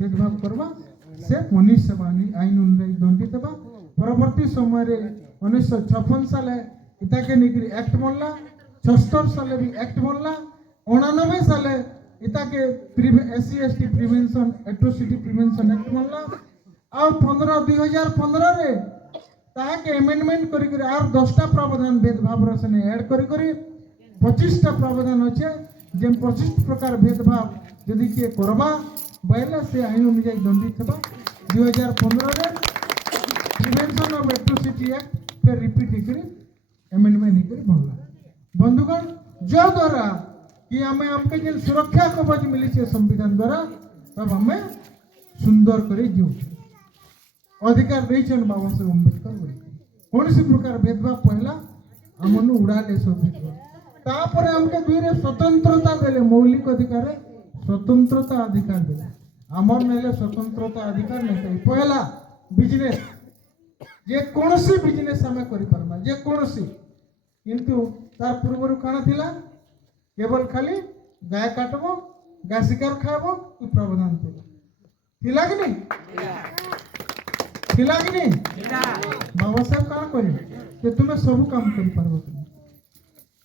भेदभाव करवा से मनीष सेवा आईन अनुयायी दंडित बा परवर्ती समय रे 1956 साल इताके निकरी एक्ट बनला 76 साल भी एक्ट बनला 89 साल इताके SC/ST prevention atrocity prevention act बनला आ 2015 रे ताके अमेंडमेंट करी करी आर 10टा प्रावधान भेदभाव रसने ऐड करी करी 25टा प्रावधान अच्छे जेम 25 प्रकार भेदभाव यदि किए करबा बैले से आईन अनुयायी दंडित हेबा 2015 रे प्रिवेंशन ऑफ एट्रोसिटी एक्ट फिर रिपीट करी अमेंडमेंट करी बनला बंधुगण जो द्वारा कि हमें हमके जे सुरक्षा कवच मिली छे संविधान द्वारा तब हमें सुंदर करे जीव अधिकार देछन बाबा साहेब अम्बेडकर कौन सी प्रकार भेदभाव पहला हमनु उड़ाले सब भेदभाव तापर हमके दुईरे स्वतंत्रता देले मौलिक अधिकार स्वतंत्रता अधिकार देले हमर नेले स्वतंत्रता अधिकार नहीं पहला बिजनेस जे कौन सी बिजनेस हमें करि परमा जे कौन सी किंतु तार पूर्व काना थिला केवल खाली गाय काटबो गाय शिकार खाबो कि प्रावधान थिला कि नहीं थिला कि नहीं बाबा साहब काना करी कि तुमे सब काम करि पारबो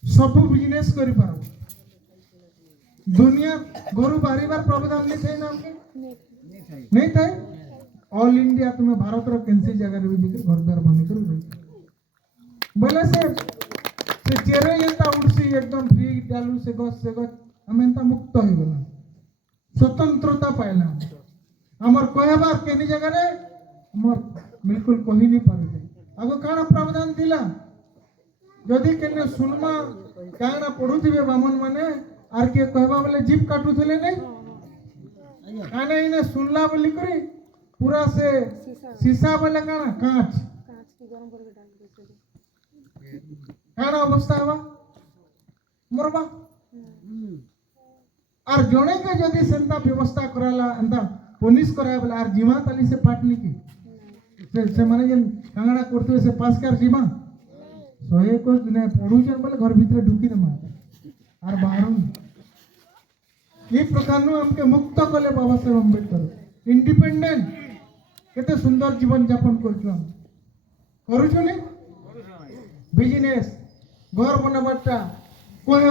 सब बिजनेस करि पारबो दुनिया घरु बाहरी बार प्रावधान नहीं थे ना नहीं थे ऑल इंडिया तुम्हें भारत रो केनसी जगह रे भी घर द्वार बंद कर रही बोले से चेरे येता उड़सी एकदम फ्री डालू से गस हमें ता मुक्त हो गला स्वतंत्रता पाइला हमर कहबा केनी जगह रे हमर बिल्कुल कहि नहीं पारे आगो काना प्रावधान दिला जदि केने सुनमा काना पढुथिबे बामन माने आर के कहबा बोले जीप काटुथिले नहीं काना इने सुनला बोली करी पूरा से शीशा बोले काना कांच की गरम करके डाल दे काना अवस्था हवा मरबा आर जणे के जदि सेंता व्यवस्था कराला अंता पुलिस कराय बोले आर जीवा ताली से पाटनी की से माने जे कांगड़ा करते से पास कर जीवा सोए को दिन पढुचन बोले घर भीतर ढुकी दे मार आर बाहर ये प्रकार नु हमके मुक्त कले बाबा साहेब अम्बेडकर इंडिपेंडेंट केते सुंदर जीवन यापन करूछु ने बिजनेस घर बनाबाटा कोहे